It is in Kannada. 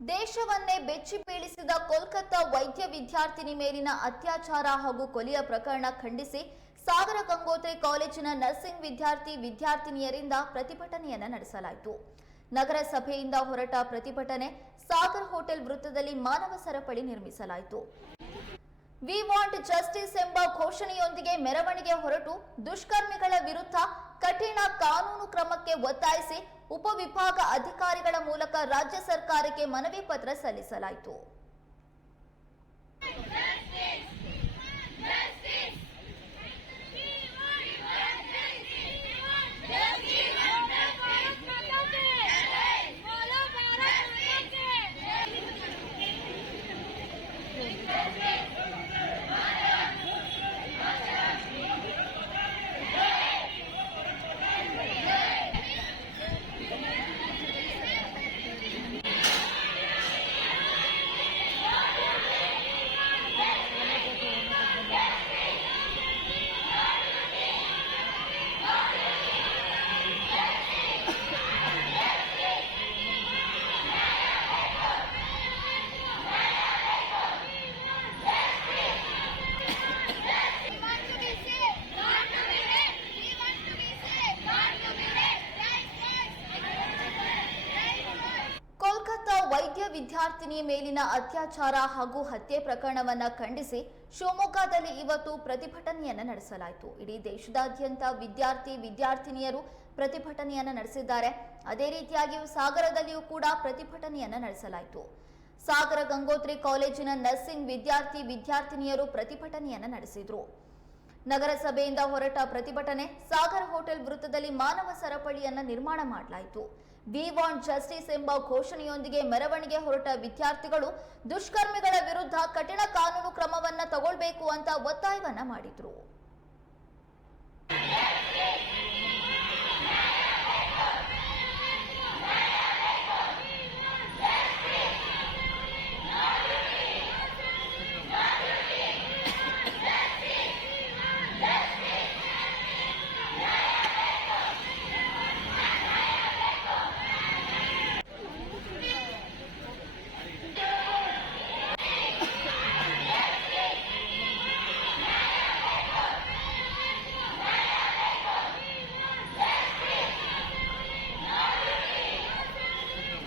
ದೇಶವನ್ನೇ ಬೆಚ್ಚಿ ಬೀಳಿಸಿದ ಕೋಲ್ಕತ್ತಾ ವೈದ್ಯ ವಿದ್ಯಾರ್ಥಿನಿ ಮೇಲಿನ ಅತ್ಯಾಚಾರ ಹಾಗೂ ಕೊಲೆಯ ಪ್ರಕರಣ ಖಂಡಿಸಿ ಸಾಗರ ಗಂಗೋತ್ರಿ ಕಾಲೇಜಿನ ನರ್ಸಿಂಗ್ ವಿದ್ಯಾರ್ಥಿ ವಿದ್ಯಾರ್ಥಿನಿಯರಿಂದ ಪ್ರತಿಭಟನೆಯನ್ನು ನಡೆಸಲಾಯಿತು. ನಗರಸಭೆಯಿಂದ ಹೊರಟ ಪ್ರತಿಭಟನೆ ಸಾಗರ್ ಹೋಟೆಲ್ ವೃತ್ತದಲ್ಲಿ ಮಾನವ ಸರಪಳಿ ನಿರ್ಮಿಸಲಾಯಿತು. ವಿ ವಾಂಟ್ ಜಸ್ಟಿಸ್ ಎಂಬ ಘೋಷಣೆಯೊಂದಿಗೆ ಮೆರವಣಿಗೆ ಹೊರಟು ದುಷ್ಕರ್ಮಿಗಳ ವಿರುದ್ಧ ಕಠಿಣ ಕ್ರಮಕ್ಕೆ ಒತ್ತಾಯಿಸಿ ಉಪವಿಭಾಗ ಅಧಿಕಾರಿಗಳ ಮೂಲಕ ರಾಜ್ಯ ಸರ್ಕಾರಕ್ಕೆ ಮನವಿ ಪತ್ರ ಸಲ್ಲಿಸಲಾಯಿತು. ವಿದ್ಯಾರ್ಥಿನಿ ಮೇಲಿನ ಅತ್ಯಾಚಾರ ಹಾಗೂ ಹತ್ಯೆ ಪ್ರಕರಣವನ್ನ ಖಂಡಿಸಿ ಶಿವಮೊಗ್ಗದಲ್ಲಿ ಇವತ್ತು ಪ್ರತಿಭಟನೆಯನ್ನ ನಡೆಸಲಾಯಿತು. ಇಡೀ ದೇಶದಾದ್ಯಂತ ವಿದ್ಯಾರ್ಥಿ, ವಿದ್ಯಾರ್ಥಿನಿಯರು ಪ್ರತಿಭಟನೆಯನ್ನ ನಡೆಸಿದ್ದಾರೆ. ಅದೇ ರೀತಿಯಾಗಿ ಸಾಗರದಲ್ಲಿಯೂ ಕೂಡ ಪ್ರತಿಭಟನೆಯನ್ನ ನಡೆಸಲಾಯಿತು. ಸಾಗರ ಗಂಗೋತ್ರಿ ಕಾಲೇಜಿನ ನರ್ಸಿಂಗ್ ವಿದ್ಯಾರ್ಥಿ, ವಿದ್ಯಾರ್ಥಿನಿಯರು ಪ್ರತಿಭಟನೆಯನ್ನ ನಡೆಸಿದ್ರು. ನಗರಸಭೆಯಿಂದ ಹೊರಟ ಪ್ರತಿಭಟನೆ ಸಾಗರ ಹೋಟೆಲ್ ವೃತ್ತದಲ್ಲಿ ಮಾನವ ಸರಪಳಿಯನ್ನ ನಿರ್ಮಾಣ ಮಾಡಲಾಯಿತು. ವಿ ವಾಂಟ್ ಜಸ್ಟಿಸ್ ಎಂಬ ಘೋಷಣೆಯೊಂದಿಗೆ ಮೆರವಣಿಗೆ ಹೊರಟ ವಿದ್ಯಾರ್ಥಿಗಳು ದುಷ್ಕರ್ಮಿಗಳ ವಿರುದ್ಧ ಕಠಿಣ ಕಾನೂನು ಕ್ರಮವನ್ನ ತಗೊಳ್ಬೇಕು ಅಂತ ಒತ್ತಾಯವನ್ನ ಮಾಡಿದ್ರು.